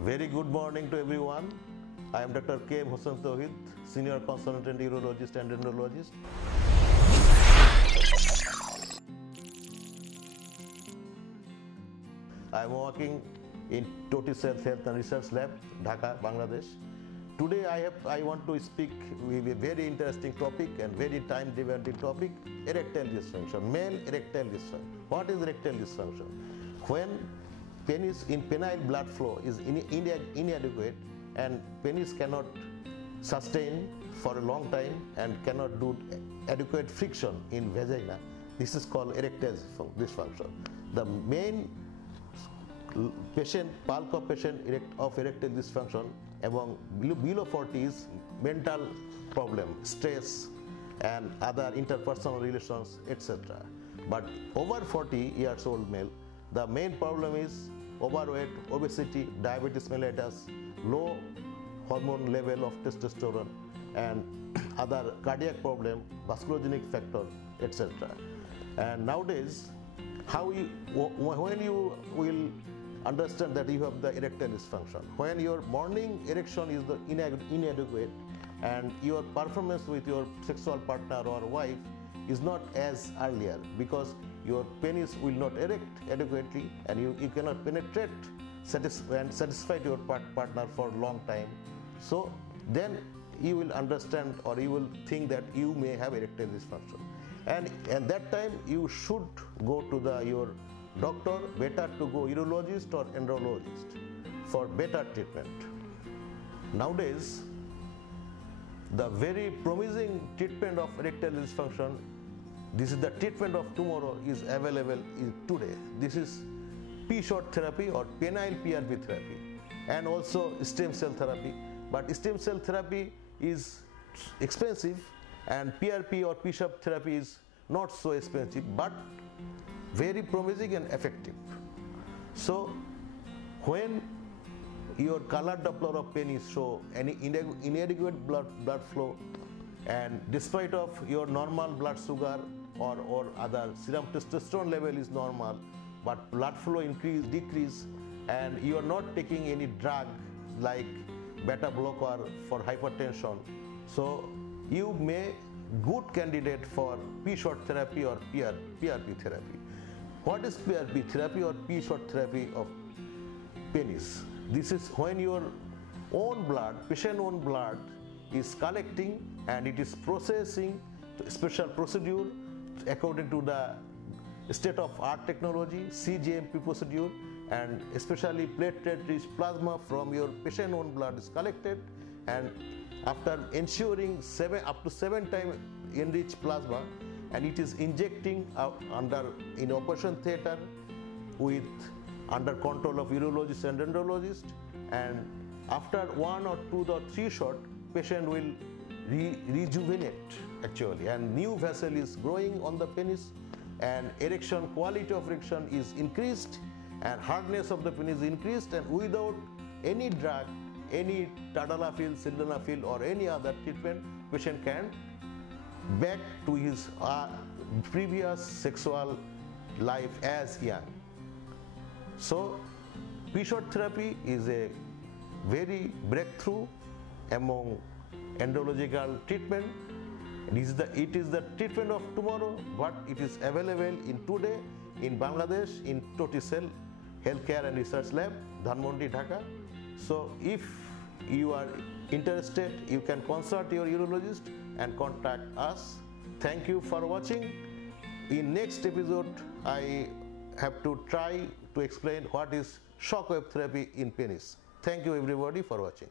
Very good morning to everyone. I am Dr. K. Hossain Tawhid, Senior Consultant Urologist and Endocrinologist. I am working in Totisel Health and Research Lab, Dhaka, Bangladesh. Today I want to speak with a very interesting topic and very time-demanding topic, erectile dysfunction, male erectile dysfunction. What is erectile dysfunction? When penis in penile blood flow is inadequate and penis cannot sustain for a long time and cannot do adequate friction in vagina, this is called erectile dysfunction. The main bulk of patient of erectile dysfunction among below 40 is mental problem, stress and other interpersonal relations, etc. But over 40 years old male, the main problem is overweight, obesity, diabetes mellitus, low hormone level of testosterone and other cardiac problem, vasculogenic factor, etc. And nowadays, when you will understand that you have the erectile dysfunction, when your morning erection is inadequate and your performance with your sexual partner or wife is not as earlier because your penis will not erect adequately and you cannot penetrate and satisfy your partner for a long time. So then you will understand or you will think that you may have erectile dysfunction. And at that time you should go to your doctor, better to go urologist or endocrinologist for better treatment. Nowadays, the very promising treatment of erectile dysfunction, this is the treatment of tomorrow, is available today. This is P-short therapy or penile PRP therapy and also stem cell therapy. But stem cell therapy is expensive and PRP or P-short therapy is not so expensive but very promising and effective. So when your color Doppler of penis show any inadequate blood flow and despite of your normal blood sugar or other serum testosterone level is normal but blood flow decrease and you are not taking any drug like beta blocker for hypertension, so you may good candidate for P-short therapy or PRP therapy. What is PRP therapy or P-short therapy of penis? This is when your own blood, patient own blood is collecting and it is processing special procedure according to the state of art technology, CGMP procedure, and especially platelet rich plasma from your patient own blood is collected and after ensuring up to 7 times enriched plasma and it is injecting in operation theater under control of urologist and endocrinologist, and after 1 or 2 or 3 shot patient will rejuvenate actually and new vessel is growing on the penis and erection, quality of erection is increased and hardness of the penis is increased, and without any drug, any tadalafil, sildenafil or any other treatment, patient can back to his previous sexual life as young. So P-short therapy is a very breakthrough among endocrinological treatment. It is the treatment of tomorrow, but it is available today in Bangladesh in Totisel Healthcare and Research Lab, Dhanmondi, Dhaka. So if you are interested, you can consult your urologist and contact us. Thank you for watching. In next episode, I have to try to explain what is shockwave therapy in penis. Thank you everybody for watching.